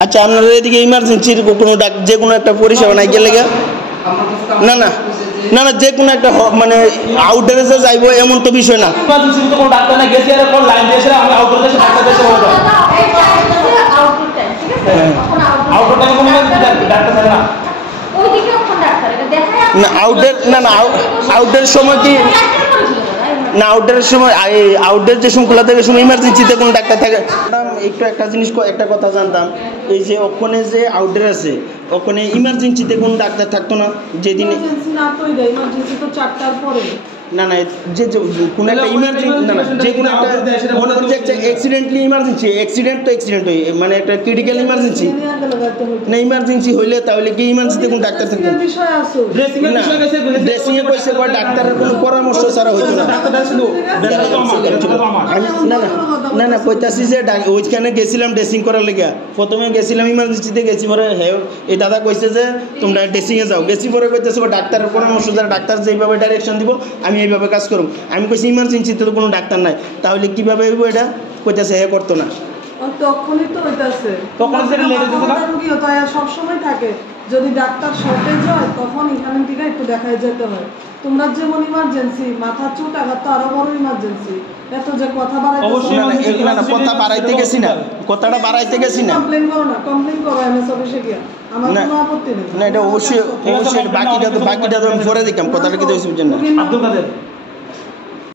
আচ্ছা আপনাদের এদিকে ইমার্জেন্সির কোনো যে কোনো একটা পরিষেবা নাই গেলে না না না না যে কোনো একটা মানে আউটডোরে যাইব এমন তো বিষয় না। ইমার্জেন্সি তো কোনো ডাক্তার না গেছি আর কোন লাইন দিয়েছে আমি আউটডোর দেশে ডাক্তার দেশে বলবো আউটডোর টাইমে কোনো ডাক্তার থাকে না ওইদিকে কোন ডাক্তার এটা দেখায় না আউটডোর না আউটডোরের সময় কি না আউটডোরের সময় আউটডোর যে সময় খোলা থাকে সময় ইমার্জেন্সিতে কোনো ডাক্তার থাকে। একটু একটা জিনিস একটা কথা জানতাম এই যে ওখানে যে আউটডোর আছে ওখানে ইমার্জেন্সিতে কোনো ডাক্তার থাকতো না যেদিন না তো ইমার্জেন্সি তো 4টার পরে না না যে কোনো একটা ইমার্জেন্সি না না যে কোনো একটা মনে করছে একটা অ্যাক্সিডেন্টলি ইমার্জেন্সি অ্যাক্সিডেন্ট তো অ্যাক্সিডেন্ট হয় মানে একটা ক্রিটিক্যাল ইমার্জেন্সি না ইমার্জেন্সি হইলে তাহলে কি ইমার্জেন্সিতে কোনো ডাক্তার থাকবে বিষয় আছে ড্রেসিং এর বিষয় গেছে ড্রেসিং এ কইছে কয় ডাক্তারের কোনো পরামর্শ ছাড়া হইতো না। ডাক্তার ছিল না না না না কইতাছি যে ওইখানে গেছিলাম ড্রেসিং করার লেগে প্রথমে গেছিলাম ইমার্জেন্সিতে গেছি পরে এই দাদা কইছে যে তোমরা ড্রেসিংয়ে যাও গেছি পরে কইতেছে ডাক্তারের পরামর্শ ছাড়া ডাক্তার যেইভাবে ডাইরেকশন দিব আমি এইভাবে কাজ করব। আমি কইছি ইমার্জেন্সিতে তো কোনো ডাক্তার নাই তাহলে কীভাবে হইব এটা কইতেছে হে করতো না তখনই তো হইতাছে তখন যেটা লেগে যেত না রোগী তো সব সময় থাকে যদি ডাক্তার শর্টেজ হয় তখন এখান থেকে একটু দেখাই যেতে হয়। তোমরা যেমন ইমার্জেন্সি মাথা চোট আঘাত তো আরো বড় ইমার্জেন্সি এত যে কথা বাড়াইতে না কথা বাড়াইতে গেছি না কথাটা বাড়াইতে গেছি না কমপ্লেইন করো না কমপ্লেইন করো এমএস অফিসে গিয়া আমার কোনো আপত্তি নেই না এটা অবশ্যই বাকিটা তো আমি পরে দেখলাম কথাটা কি তো বুঝছেন না আব্দুল কাদের